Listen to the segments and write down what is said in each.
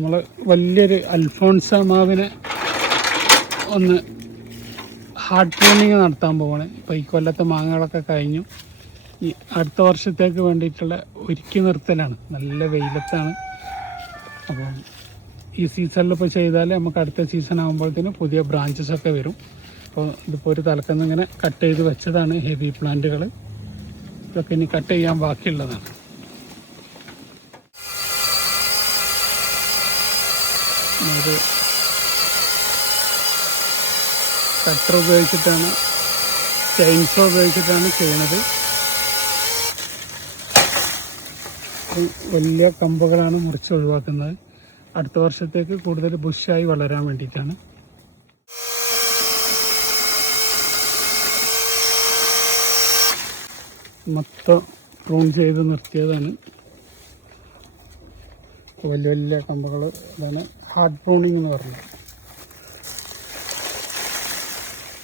നമ്മൾ വലിയൊരു അൽഫോൺസ മാവിനെ ഒന്ന് ഹാർഡ് പ്രൂണിങ് നടത്താൻ പോവാണ്. ഇപ്പോൾ ഈ കൊല്ലത്തെ മാങ്ങകളൊക്കെ കഴിഞ്ഞു. ഈ അടുത്ത വർഷത്തേക്ക് വേണ്ടിയിട്ടുള്ള ഒരുക്കി നിർത്തലാണ്. നല്ല വെയിലത്താണ്. അപ്പം ഈ സീസണിൽ ഇപ്പോൾ ചെയ്താൽ നമുക്ക് അടുത്ത സീസൺ ആകുമ്പോഴത്തേന് പുതിയ ബ്രാഞ്ചസൊക്കെ വരും. അപ്പോൾ ഇതിപ്പോൾ ഒരു തലക്കന്ന് ഇങ്ങനെ കട്ട് ചെയ്ത് വെച്ചതാണ് ഹെവി പ്ലാന്റുകൾ. ഇതൊക്കെ ഇനി കട്ട് ചെയ്യാൻ ബാക്കിയുള്ളതാണ്. ഒരു കട്ടർ ഉപയോഗിച്ചിട്ടാണ്, ചെയിൻസോ ഉപയോഗിച്ചിട്ടാണ് ചെയ്യുന്നത്. വലിയ കമ്പുകളാണ് മുറിച്ച് ഒഴിവാക്കുന്നത്. അടുത്ത വർഷത്തേക്ക് കൂടുതൽ ബുഷായി വളരാൻ വേണ്ടിയിട്ടാണ്. മൊത്തം പ്രൂൺ ചെയ്ത് നിർത്തിയതാണ്. വലിയ വലിയ കമ്പുകൾ, അതാണ് ഹാർഡ് പ്രൂണിങ് എന്ന് പറയുന്നത്.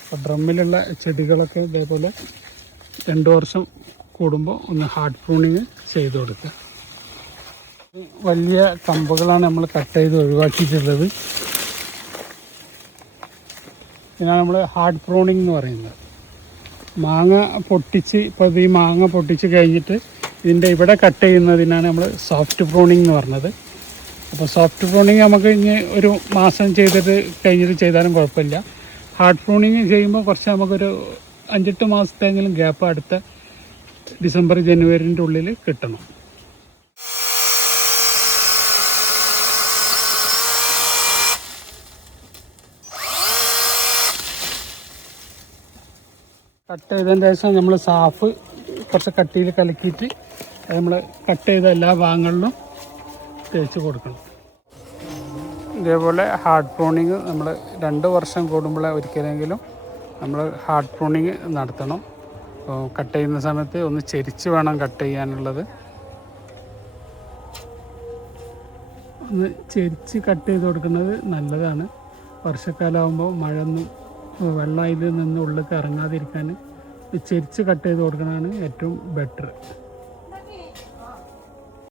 അപ്പോൾ ഡ്രമ്മിലുള്ള ചെടികളൊക്കെ ഇതേപോലെ 2 വർഷം കൂടുമ്പോൾ ഒന്ന് ഹാർഡ് പ്രൂണിങ് ചെയ്ത് കൊടുക്കുക. വലിയ കമ്പുകളാണ് നമ്മൾ കട്ട് ചെയ്ത് ഒഴിവാക്കിയിട്ടുള്ളത്. ഇതിനാണ് നമ്മൾ ഹാർഡ് പ്രൂണിങ് എന്ന് പറയുന്നത്. മാങ്ങ പൊട്ടിച്ച്, ഇപ്പോൾ ഈ മാങ്ങ പൊട്ടിച്ച് കഴിഞ്ഞിട്ട് ഇതിൻ്റെ ഇവിടെ കട്ട് ചെയ്യുന്നതിനാണ് നമ്മൾ സോഫ്റ്റ് പ്രൂണിങ് എന്ന് പറഞ്ഞത്. അപ്പോൾ സോഫ്റ്റ് പ്രൂണിങ് നമുക്ക് ഇനി ഒരു മാസം ചെയ്തിട്ട് കഴിഞ്ഞിട്ട് ചെയ്താലും കുഴപ്പമില്ല. ഹാർഡ് പ്രൂണിങ് ചെയ്യുമ്പോൾ കുറച്ച് നമുക്കൊരു 5-8 മാസത്തെങ്കിലും ഗ്യാപ്പ് അടുത്ത ഡിസംബർ ജനുവരിൻ്റെ ഉള്ളിൽ കിട്ടണം. കട്ട് ചെയ്തതിൻ്റെ ശേഷം നമ്മൾ സാഫ് കുറച്ച് കട്ടിയിൽ കലക്കിയിട്ട് നമ്മൾ കട്ട് ചെയ്ത എല്ലാ ഭാഗങ്ങളിലും തേച്ച് കൊടുക്കണം. ഇതേപോലെ ഹാർഡ് പ്രൂണിങ് നമ്മൾ 2 വർഷം കൂടുമ്പോൾ ഒരിക്കലെങ്കിലും നമ്മൾ ഹാർഡ് പ്രൂണിങ് നടത്തണം. കട്ട് ചെയ്യുന്ന സമയത്ത് ഒന്ന് ചെരിച്ച് വേണം കട്ട് ചെയ്യാനുള്ളത്. ഒന്ന് ചെരിച്ച് കട്ട് ചെയ്ത് കൊടുക്കുന്നത് നല്ലതാണ്. വർഷക്കാലമാകുമ്പോൾ മഴയൊന്നും വെള്ളം ഇതിൽ നിന്ന് ഉള്ളിലേക്ക് ഇറങ്ങാതിരിക്കാൻ ചെരിച്ച് കട്ട് ചെയ്ത് കൊടുക്കുന്നതാണ് ഏറ്റവും ബെറ്റർ.